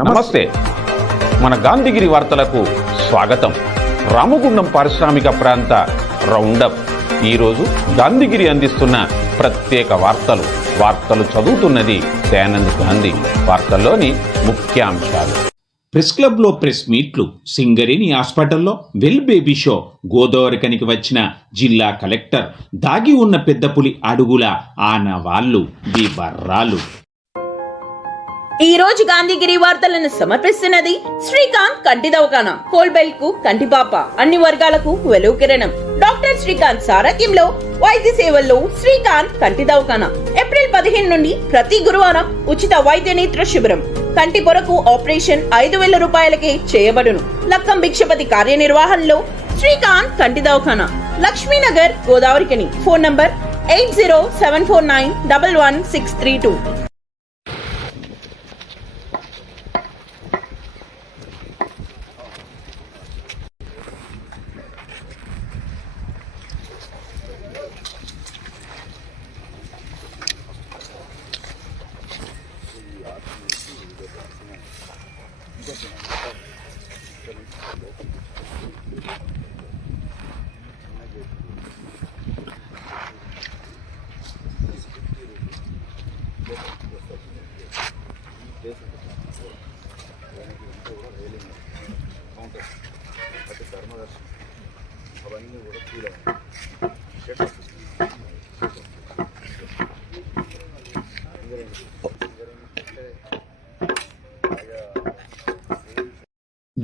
నమస్తే. మన గాంధీగిరి వార్తలకు స్వాగతం. రామగుండం పారిశ్రామిక ప్రాంత రౌండప్. ఈరోజు గాంధీగిరి అందిస్తున్న ప్రత్యేక వార్తలు చదువుతున్నది దయానంద్ గాంధీ. వార్తల్లోని ముఖ్యాంశాలు. ప్రెస్ క్లబ్లో ప్రెస్ మీట్లు, సింగరేణి హాస్పిటల్లో వెల్ బేబీ షో, గోదావరికనికి వచ్చిన జిల్లా కలెక్టర్, దాగి ఉన్న పెద్ద పులి అడుగుల ఆనవాళ్లు, వివరాలు. ఈ రోజు గాంధీగిరి వార్తలను సమర్పిస్తున్నది శ్రీకాంత్ కంటి దవాఖానా. కోల్బెల్ట్ కు కంటిపాప, అన్ని వర్గాలకు వెలుగు కిరణం. డాక్టర్ శ్రీకాంత్ సారథ్యంలో వైద్య సేవల్లో శ్రీకాంత్ కంటి దవాఖానా. ఏప్రిల్ 15 నుండి ప్రతి గురువారం ఉచిత వైద్య నేత్ర శిబిరం. కంటి పొరకు ఆపరేషన్ 5,000 రూపాయలకే చేయబడును. లక్కం భిక్షపతి కార్యనిర్వహణలో శ్రీకాంత్ కంటి దవాఖానా, లక్ష్మీనగర్, గోదావరికని. Phone number 8074911632.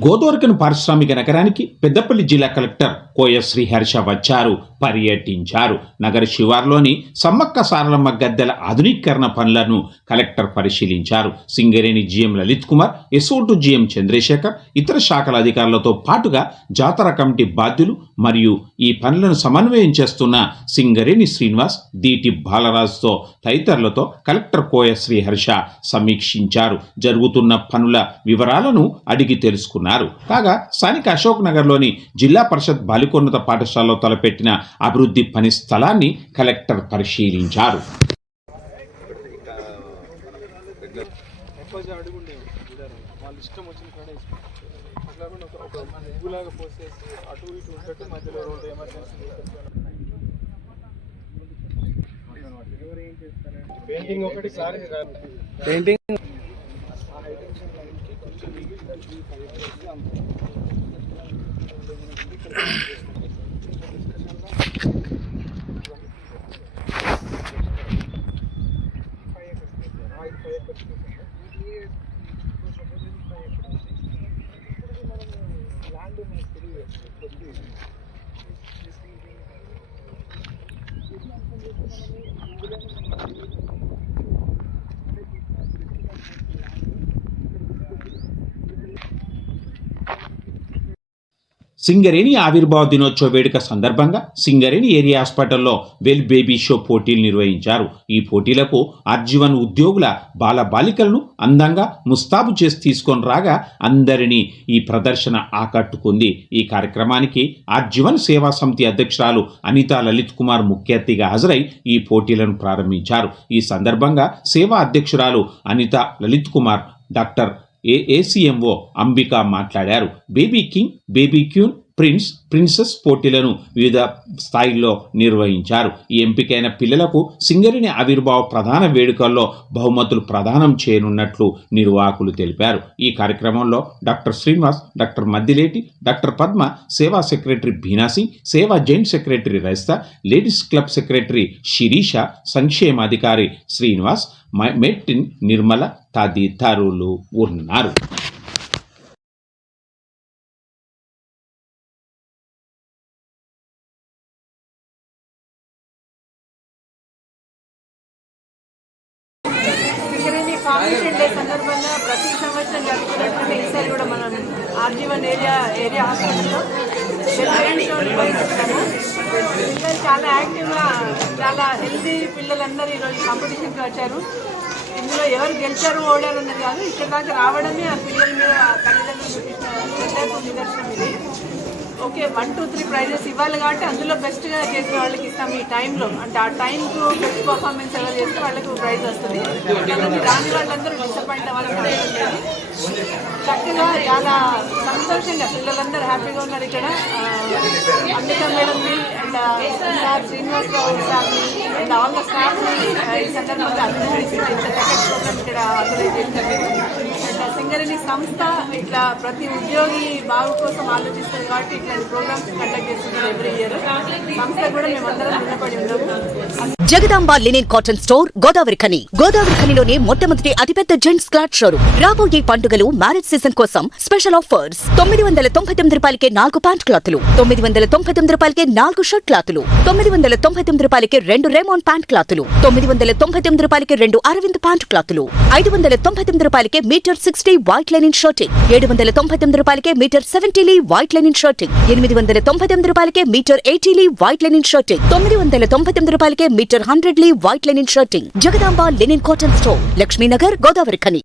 గోదావరికని పారిశ్రామిక నగరానికి పెద్దపల్లి జిల్లా కలెక్టర్ కోయ శ్రీహర్ష వచ్చారు, పర్యటించారు. నగర శివార్లోని సమ్మక్క సారలమ్మ గద్దెల ఆధునీకరణ పనులను కలెక్టర్ పరిశీలించారు. Singareni GM Lalit Kumar, SO to GM Chandrashekar, ఇతర శాఖల అధికారులతో పాటుగా జాతర కమిటీ బాధ్యులు మరియు ఈ పనులను సమన్వయం చేస్తున్న సింగరేణి శ్రీనివాస్, దీటి బాలరాజుతో తదితరులతో కలెక్టర్ కోయ శ్రీహర్ష సమీక్షించారు. జరుగుతున్న పనుల వివరాలను అడిగి తెలుసుకున్నారు. కాగా స్థానిక అశోక్ నగర్లోని జిల్లా పరిషత్ బాలికోన్నత పాఠశాలలో తలపెట్టిన అభివృద్ధి పని స్థలాన్ని కలెక్టర్ పరిశీలించారు. సింగరేణి ఆవిర్భావ దినోత్సవ వేడుక సందర్భంగా సింగరేణి ఏరియా హాస్పిటల్లో వెల్ బేబీ షో పోటీలు నిర్వహించారు. ఈ పోటీలకు ఆర్జీవన్ ఉద్యోగుల బాలబాలికలను అందంగా ముస్తాబు చేసి తీసుకొని రాగా అందరినీ ఈ ప్రదర్శన ఆకట్టుకుంది. ఈ కార్యక్రమానికి ఆర్జీవన్ సేవా సమితి అధ్యక్షురాలు అనితా లలిత్ కుమార్ ముఖ్య అతిథిగా హాజరై ఈ పోటీలను ప్రారంభించారు. ఈ సందర్భంగా సేవా అధ్యక్షురాలు అనితా లలిత్ కుమార్, డాక్టర్ ఏసీఎంఓ అంబిక మాట్లాడారు. బేబీ కింగ్, బేబీ క్యూన్, ప్రిన్సెస్ పోటీలను వివిధ స్థాయిల్లో నిర్వహించారు. ఈ ఎంపికైన పిల్లలకు సింగరేణి ఆవిర్భావ ప్రధాన వేడుకల్లో బహుమతులు ప్రదానం చేయనున్నట్లు నిర్వాహకులు తెలిపారు. ఈ కార్యక్రమంలో doctor Srinivas, doctor Maddileti, doctor Padma, Seva secretary Beena Singh, Seva joint secretary Raista, ladies club secretary Sirisha, సంక్షేమాధికారి శ్రీనివాస్, మెట్టిన్ నిర్మల తదితరులు ఉన్నారు. ఫౌండేషన్ డే సందర్భంగా ప్రతి సంవత్సరం జరుపుకున్నట్టు ఈసారి కూడా మనం ఆర్జీవన్ ఏరియా హాస్పిటల్లో నిర్వహిస్తున్నాము. పిల్లలు చాలా యాక్టివ్గా, చాలా హెల్తీ పిల్లలందరూ ఈరోజు కాంపిటీషన్కి వచ్చారు. ఇందులో ఎవరు గెలిచారు ఓడారు అన్నది కాదు, ఇక్కడ దాకా రావడమే ఆ పిల్లల మీద తల్లిదండ్రులు నిదర్శనం ఇది. ఓకే 1, 2, 3 ప్రైజెస్ ఇవ్వాలి కాబట్టి అందులో బెస్ట్గా చేసిన వాళ్ళకి ఇస్తాం ఈ టైంలో. అంటే ఆ టైంకు బెస్ట్ పర్ఫార్మెన్స్ ఎలా చేస్తే వాళ్ళకి ప్రైజ్ వస్తుంది. కాబట్టి రాని వాళ్ళందరూ డిసప్పాయింట్ అవ్వాలని ఉంటుంది. చక్కగా చాలా సంతోషంగా పిల్లలందరూ హ్యాపీగా ఉన్నారు ఇక్కడ. అమిత మేడంని అండ్ సార్ శ్రీనివాసరావు సార్ని అండ్ ఆల్ ద స్టాఫ్ని ఈ సందర్భంగా అభినందిస్తున్న ఇంత చక్కటి ప్రోగ్రామ్ ఇక్కడ ఆర్గనైజ్ చేసినందుకు. అండ్ సింగరేణి సంస్థ ఇట్లా ప్రతి ఉద్యోగి బాగు కోసం ఆలోచిస్తుంది కాబట్టి ఇట్లాంటి ప్రోగ్రామ్స్ కండక్ట్ చేస్తున్నారు ఎవ్రీ ఇయర్. సంస్థ కూడా మేమందరం రుణపడి ఉన్నాము. Jagadamba linen cotton store Godavarikhani. గోదావరిఖనిలోనే మొట్టమొదటి అతిపెద్ద జెంట్స్ క్లాత్ షోరూమ్. రాబోయే పండుగలు మ్యారేజ్ సీజన్ కోసం స్పెషల్ ఆఫర్స్. 999 రూపాయలకే 4 ప్యాంట్ క్లాతులు, 999 రూపాయలకే 4 షర్ట్ క్లాతులు, 999 రూపాయలకే 2 రేమాన్ ప్యాంట్ క్లాతులు, 999 రూపాయలకే 2 అరవింద్ ప్యాంట్ క్లాతులు, 599 రూపాయలకే మీటర్ 60 వైట్ లైనిన్ షర్టింగ్, 799 రూపాయలకే metre 70 lea white linen shirting, 899 రూపాయలకే metre 80 lea white linen shirting, 999 రూపాయలకే metre 100 lea white linen shirting. Jagadamba linen cotton store, Lakshminagar, Godavarikhani.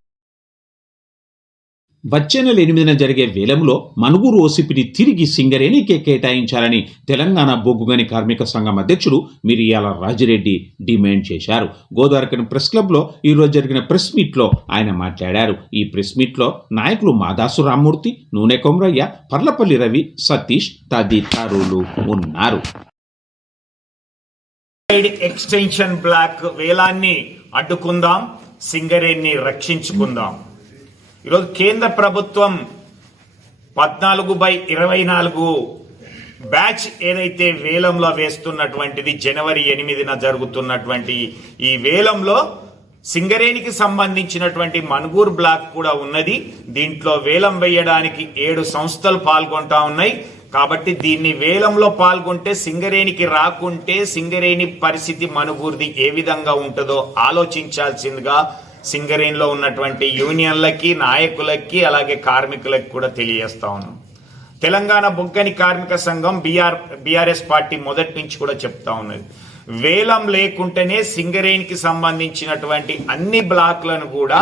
వచ్చే నెల 8న జరిగే వేలంలో మనుగురు ఓసిపిని తిరిగి సింగరేణికే కేటాయించాలని తెలంగాణ బొగ్గుగని కార్మిక సంఘం అధ్యక్షుడు మిరియాల రాజిరెడ్డి డిమాండ్ చేశారు. గోదావరిఖని ప్రెస్ క్లబ్లో ఈరోజు జరిగిన ప్రెస్ మీట్లో ఆయన మాట్లాడారు. ఈ ప్రెస్ మీట్లో నాయకులు మాదాసు రామ్మూర్తి, నూనె కొమరయ్య, పర్లపల్లి రవి, సతీష్ తదితరులు ఉన్నారు. ఎక్స్టెన్షన్ బ్లాక్ వేలాన్ని అడ్డుకుందాం, సింగరేణిని రక్షించుకుందాం. ఈరోజు కేంద్ర ప్రభుత్వం 14/24 బ్యాచ్ ఏదైతే వేలంలో వేస్తున్నటువంటిది జనవరి 8న జరుగుతున్నటువంటి ఈ వేలంలో సింగరేణికి సంబంధించినటువంటి మనుగూరు బ్లాక్ కూడా ఉన్నది. దీంట్లో వేలం వేయడానికి 7 సంస్థలు పాల్గొంటా ఉన్నాయి. కాబట్టి దీన్ని వేలంలో పాల్గొంటే సింగరేణికి రాకుంటే సింగరేణి పరిస్థితి మనుగూరుది ఏ విధంగా ఉంటుందో ఆలోచించాల్సిందిగా సింగరేణిలో ఉన్నటువంటి యూనియన్లకి, నాయకులకి, అలాగే కార్మికులకి కూడా తెలియజేస్తా ఉన్నాం. తెలంగాణ బొగ్గని కార్మిక సంఘం బీఆర్ఎస్ పార్టీ మొదటి నుంచి కూడా చెప్తా ఉన్నది, వేలం లేకుంటేనే సింగరేణికి సంబంధించినటువంటి అన్ని బ్లాక్లను కూడా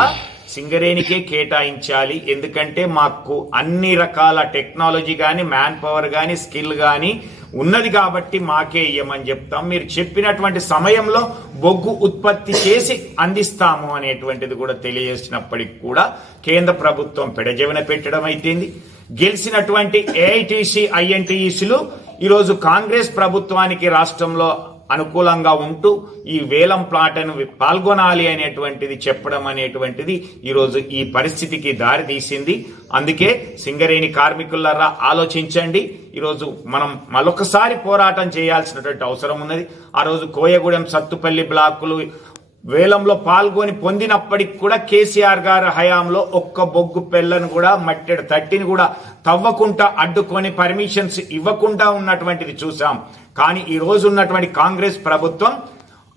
సింగరేణికే కేటాయించాలి. ఎందుకంటే మాకు అన్ని రకాల టెక్నాలజీ కానీ, మ్యాన్ పవర్ కానీ, స్కిల్ కానీ ఉన్నది కాబట్టి మాకే ఇయ్యమని చెప్తాం. మీరు చెప్పినటువంటి సమయంలో బొగ్గు ఉత్పత్తి చేసి అందిస్తాము అనేటువంటిది కూడా తెలియజేసినప్పటికీ కూడా కేంద్ర ప్రభుత్వం పెడజెవిన పెట్టడం అయితేంది. గెలిచినటువంటి ఏఐటీసీ, ఐఎన్టీఈసీలు ఈరోజు కాంగ్రెస్ ప్రభుత్వానికి రాష్ట్రంలో అనుకూలంగా ఉంటూ ఈ వేలం ప్లాట్ను పాల్గొనాలి అనేటువంటిది చెప్పడం అనేటువంటిది ఈరోజు ఈ పరిస్థితికి దారి తీసింది. అందుకే సింగరేణి కార్మికులారా ఆలోచించండి. ఈరోజు మనం మరొకసారి పోరాటం చేయాల్సినటువంటి అవసరం ఉన్నది. ఆ రోజు కోయగూడెం, సత్తుపల్లి బ్లాకులు వేలంలో పాల్గొని పొందినప్పటికి కూడా కేసీఆర్ గారి హయాంలో ఒక్క బొగ్గు పెళ్లను కూడా మట్టెడు తట్టిని కూడా తవ్వకుండా అడ్డుకొని పర్మిషన్స్ ఇవ్వకుండా ఉన్నటువంటిది చూసాం. కానీ ఈ రోజు ఉన్నటువంటి కాంగ్రెస్ ప్రభుత్వం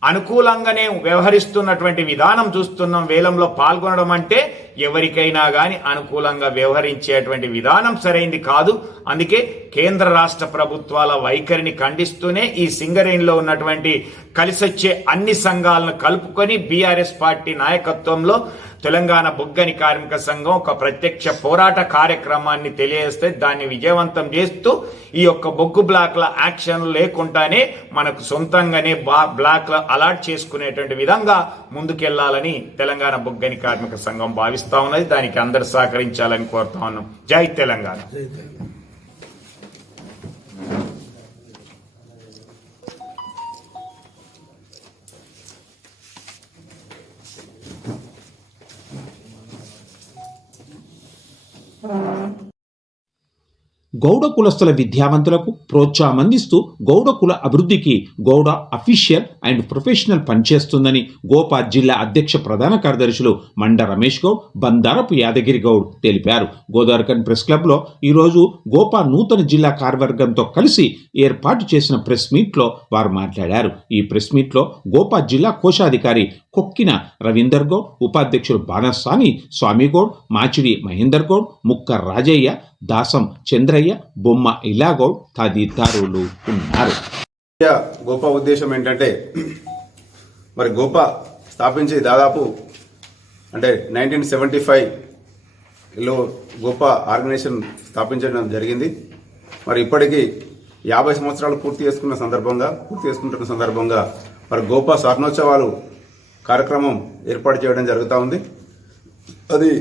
అనుకూలంగానే వ్యవహరిస్తున్నటువంటి విధానం చూస్తున్నాం. వేలంలో పాల్గొనడం అంటే ఎవరికైనా గాని అనుకూలంగా వ్యవహరించేటువంటి విధానం సరైంది కాదు. అందుకే కేంద్ర రాష్ట్ర ప్రభుత్వాల వైఖరిని ఖండిస్తూనే ఈ సింగరేణిలో ఉన్నటువంటి కలిసొచ్చే అన్ని సంఘాలను కలుపుకొని బీఆర్ఎస్ పార్టీ నాయకత్వంలో తెలంగాణ బొగ్గని కార్మిక సంఘం ఒక ప్రత్యక్ష పోరాట కార్యక్రమాన్ని తెలియజేస్తే దాన్ని విజయవంతం చేస్తూ ఈ యొక్క బొగ్గు బ్లాక్ల యాక్షన్ లేకుండానే మనకు సొంతంగానే బ్లాక్ల అలాట్ చేసుకునేటువంటి విధంగా ముందుకెళ్లాలని తెలంగాణ బొగ్గని కార్మిక సంఘం భావిస్తా ఉన్నది. దానికి అందరు సహకరించాలని కోరుతా ఉన్నాం. జై తెలంగాణ. గౌడ కులస్తుల విద్యావంతులకు ప్రోత్సాహం అందిస్తూ గౌడ కుల అభివృద్ధికి గౌడ అఫీషియల్ అండ్ ప్రొఫెషనల్ పనిచేస్తుందని గోపా జిల్లా అధ్యక్ష ప్రధాన కార్యదర్శులు మండ రమేష్ గౌడ్, బందారపు యాదగిరి గౌడ్ తెలిపారు. గోదావరిఖని ప్రెస్ క్లబ్లో ఈరోజు గోపా నూతన జిల్లా కార్యవర్గంతో కలిసి ఏర్పాటు చేసిన ప్రెస్ మీట్లో వారు మాట్లాడారు. ఈ ప్రెస్ మీట్లో గోపా జిల్లా కోశాధికారి కొక్కిన రవీందర్ గౌడ్, ఉపాధ్యక్షుడు బాణస్వామి స్వామిగౌడ్, మాచిడి మహేందర్ గౌడ్, ముక్క రాజయ్య, దాసం చంద్రయ్య, బొమ్మ ఇలాగౌడ్ తదితరులు ఉన్నారు. గోపా ఉద్దేశం ఏంటంటే, మరి గోపా స్థాపించి దాదాపు అంటే 1975లో గోపా ఆర్గనైజేషన్ స్థాపించడం జరిగింది. మరి ఇప్పటికీ 50 సంవత్సరాలు పూర్తి చేసుకుంటున్న సందర్భంగా మరి గోపా స్వర్ణోత్సవాలు కార్యక్రమం ఏర్పాటు చేయడం జరుగుతూ ఉంది. అది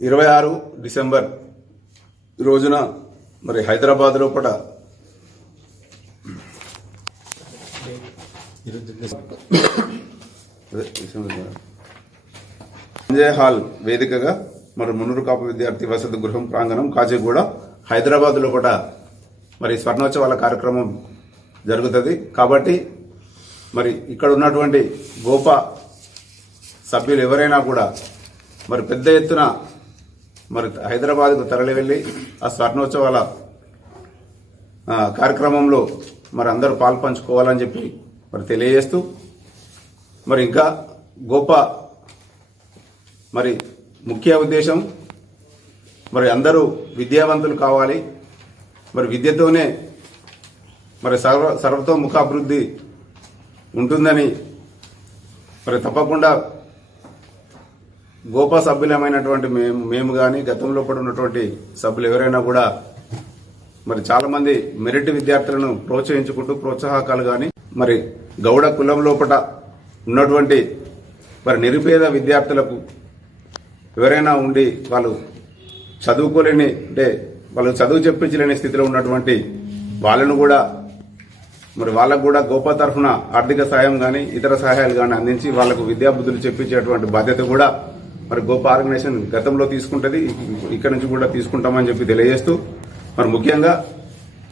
26 డిసెంబర్ రోజున మరి హైదరాబాద్ లోపల సంజయ్ హాల్ వేదికగా మరి మున్నూరు కాపు విద్యార్థి వసతి గృహం ప్రాంగణం కాచిగూడ హైదరాబాద్ లోపల మరి స్వర్ణోత్సవాల కార్యక్రమం జరుగుతుంది. కాబట్టి మరి ఇక్కడ ఉన్నటువంటి గోపా సభ్యులు ఎవరైనా కూడా మరి పెద్ద ఎత్తున మరి హైదరాబాద్కు తరలి వెళ్ళి ఆ స్వర్ణోత్సవాల కార్యక్రమంలో మరి అందరూ పాల్పంచుకోవాలని చెప్పి మరి తెలియజేస్తూ మరి ఇంకా గోపా మరి ముఖ్య ఉద్దేశం మరి అందరూ విద్యావంతులు కావాలి, మరి విద్యతోనే మరి సర్వతోముఖాభివృద్ధి ఉంటుందని మరి తప్పకుండా గోపా సభ్యులమైనటువంటి మేము కానీ గతంలో కూడా ఉన్నటువంటి సభ్యులు ఎవరైనా కూడా మరి చాలా మంది మెరిట్ విద్యార్థులను ప్రోత్సహించుకుంటూ ప్రోత్సాహకాలు కానీ మరి గౌడ కులం లోపల ఉన్నటువంటి మరి నిరుపేద విద్యార్థులకు ఎవరైనా ఉండి వాళ్ళు చదువుకోలేని అంటే వాళ్ళు చదువు చెప్పించలేని స్థితిలో ఉన్నటువంటి వాళ్ళను కూడా మరి వాళ్ళకు కూడా గోపా తరఫున ఆర్థిక సహాయం కానీ ఇతర సహాయాలు కానీ అందించి వాళ్లకు విద్యాబుద్ధులు చెప్పించేటువంటి బాధ్యత కూడా మరి గోపా ఆర్గనైజేషన్ గతంలో తీసుకుంటుంది, ఇక్కడ నుంచి కూడా తీసుకుంటామని చెప్పి తెలియజేస్తూ మరి ముఖ్యంగా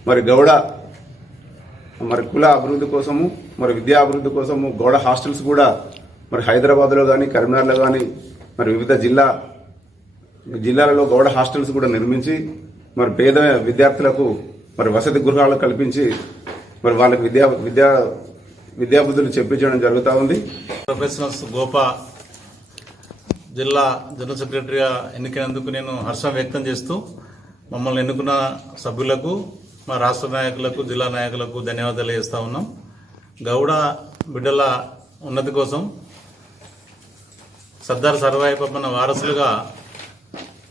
మరి గౌడ మరి కుల అభివృద్ధి కోసము మరి విద్యా అభివృద్ధి కోసము గౌడ హాస్టల్స్ కూడా మరి హైదరాబాద్లో కానీ కరీంనగర్లో కానీ మరి వివిధ జిల్లాలలో గౌడ హాస్టల్స్ కూడా నిర్మించి మరి పేద విద్యార్థులకు మరి వసతి గృహాలు కల్పించి మరి వాళ్ళకి విద్యాబుద్ధులు చెప్పించడం జరుగుతూ ఉంది. ప్రొఫెషనల్స్ గోపా జిల్లా జనరల్ సెక్రటరీగా ఎన్నికైనందుకు నేను హర్షం వ్యక్తం చేస్తూ మమ్మల్ని ఎన్నుకున్న సభ్యులకు మా రాష్ట్ర నాయకులకు జిల్లా నాయకులకు ధన్యవాదాలు చేస్తూ ఉన్నాం. గౌడ బిడ్డల ఉన్నతి కోసం సర్దార్ సర్వాయి పాపన్న వారసులుగా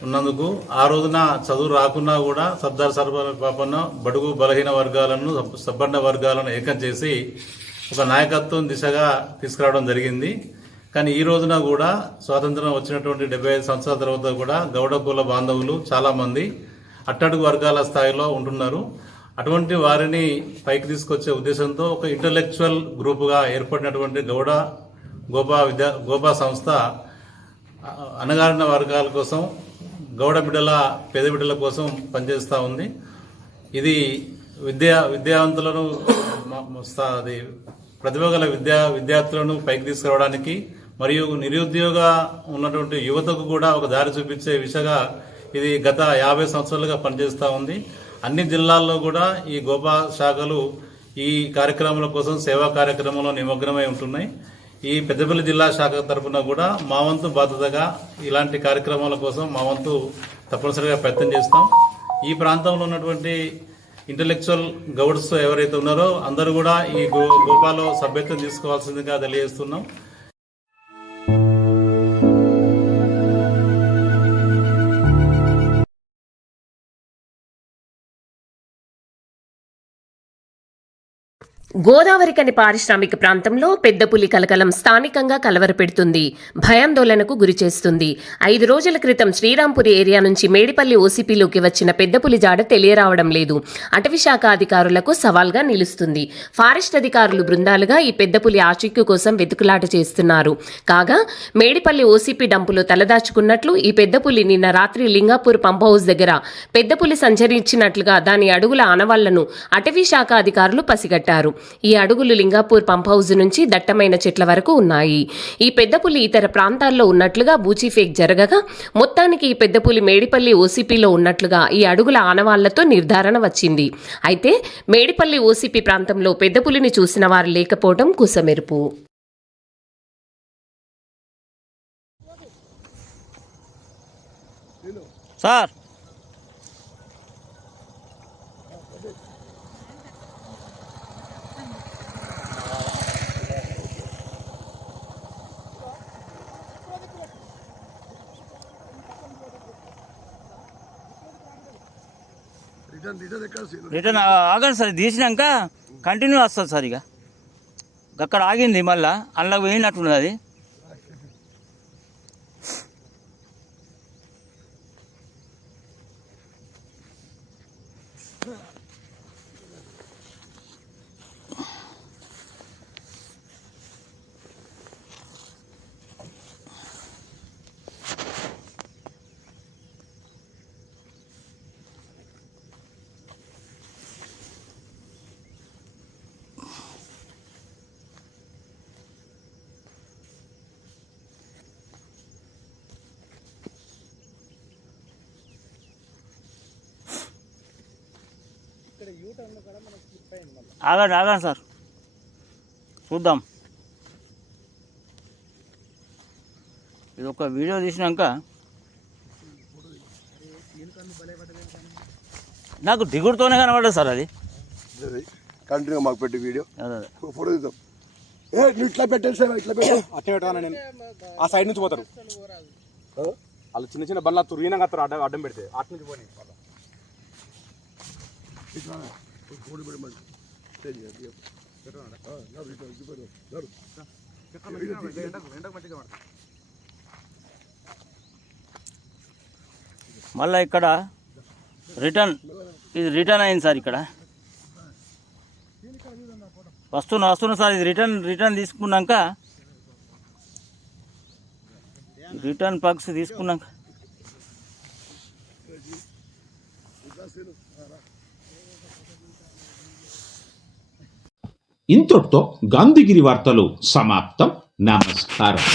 ఉన్నందుకు ఆ రోజున చదువు రాకున్నా కూడా సర్దార్ సర్వాయి పాపన్న బడుగు బలహీన వర్గాలను సబ్బండ వర్గాలను ఏకం చేసి ఒక నాయకత్వం దిశగా తీసుకురావడం జరిగింది. కానీ ఈ రోజున కూడా స్వాతంత్రం వచ్చినటువంటి 75 సంవత్సరాల తర్వాత కూడా గౌడ కుల బాంధవులు చాలామంది అట్టడుగు వర్గాల స్థాయిలో ఉంటున్నారు. అటువంటి వారిని పైకి తీసుకొచ్చే ఉద్దేశంతో ఒక ఇంటలెక్చువల్ గ్రూపుగా ఏర్పడినటువంటి గోపా సంస్థ అణగారిన వర్గాల కోసం గౌడ బిడ్డల పేద బిడ్డల కోసం పనిచేస్తూ ఉంది. ఇది విద్యావంతులను ప్రతిభ గల విద్యార్థులను పైకి తీసుకురావడానికి మరియు నిరుద్యోగ ఉన్నటువంటి యువతకు కూడా ఒక దారి చూపించే విషయంగా ఇది గత 50 సంవత్సరాలుగా పనిచేస్తూ ఉంది. అన్ని జిల్లాల్లో కూడా ఈ గోపా శాఖలు ఈ కార్యక్రమాల కోసం సేవా కార్యక్రమంలో నిమగ్నమై ఉంటున్నాయి. ఈ పెద్దపల్లి జిల్లా శాఖ తరఫున కూడా మా వంతు బాధ్యతగా ఇలాంటి కార్యక్రమాల కోసం మా వంతు తప్పనిసరిగా ప్రయత్నం చేస్తాం. ఈ ప్రాంతంలో ఉన్నటువంటి ఇంటలెక్చువల్ గౌడ్స్ ఎవరైతే ఉన్నారో అందరూ కూడా ఈ గోపాలో సభ్యత్వం తీసుకోవాల్సిందిగా తెలియజేస్తున్నాం. గోదావరికని పారిశ్రామిక ప్రాంతంలో పెద్ద పులి కలకలం స్థానికంగా కలవరపెడుతుంది, భయాందోళనకు గురిచేస్తుంది. 5 రోజుల క్రితం శ్రీరాంపురి ఏరియా నుంచి మేడిపల్లి ఓసీపీలోకి వచ్చిన పెద్ద పులి జాడ తెలియరావడం లేదు. అటవీశాఖ అధికారులకు సవాల్గా నిలుస్తుంది. ఫారెస్ట్ అధికారులు బృందాలుగా ఈ పెద్ద పులి ఆచూకీ కోసం వెతుకులాట చేస్తున్నారు. కాగా మేడిపల్లి ఓసీపీ డంపులో తలదాచుకున్నట్లు ఈ పెద్ద పులి నిన్న రాత్రి లింగాపూర్ పంప్ హౌస్ దగ్గర పెద్ద పులి సంచరించినట్లుగా దాని అడుగుల ఆనవాళ్లను అటవీశాఖ అధికారులు పసిగట్టారు. ఈ అడుగులు లింగాపూర్ పంప్ హౌస్ నుంచి దట్టమైన చెట్ల వరకు ఉన్నాయి. ఈ పెద్ద పులి ఇతర ప్రాంతాల్లో ఉన్నట్లుగా బూచిఫేక్ జరగగా మొత్తానికి ఈ పెద్ద పులి మేడిపల్లి ఓసీపీలో ఉన్నట్లుగా ఈ అడుగుల ఆనవాళ్లతో నిర్ధారణ వచ్చింది. అయితే మేడిపల్లి ఓసీపీ ప్రాంతంలో పెద్ద పులిని చూసిన వారు లేకపోవడం కుసమెరుపు. సార్ రిటర్న్ ఆగండి సార్, తీసినాక కంటిన్యూ వస్తుంది సార్. ఇక అక్కడ ఆగింది, మళ్ళా అందులోకి పోయినట్టున్నది అది. ఆగండి సార్, చూద్దాం. ఇది ఒక వీడియో తీసినాక నాకు దిగుడుతోనే కనబడదు సార్ అది. కంటిన్యూ మాకు పెట్టి వీడియో అదే ఫోటో తీద్దాం. నువ్వు ఇట్లా పెట్టాను సార్, ఇట్లా పెట్టా అట్టే పెట్టాను నేను. ఆ సైడ్ నుంచి పోతారు వాళ్ళు, చిన్న చిన్న బండ్లు తురిగినాక అడ్డం పెడితే అటు నుంచి పోయి మళ్ళీ ఇక్కడ ఇది రిటర్న్ అయింది సార్. ఇక్కడ వస్తున్నా సార్. ఇది రిటర్న్ తీసుకున్నాక, రిటర్న్ పగ్స్ తీసుకున్నాక ఇంతటితో గాంధీగిరి వార్తలు సమాప్తం. నమస్కారం.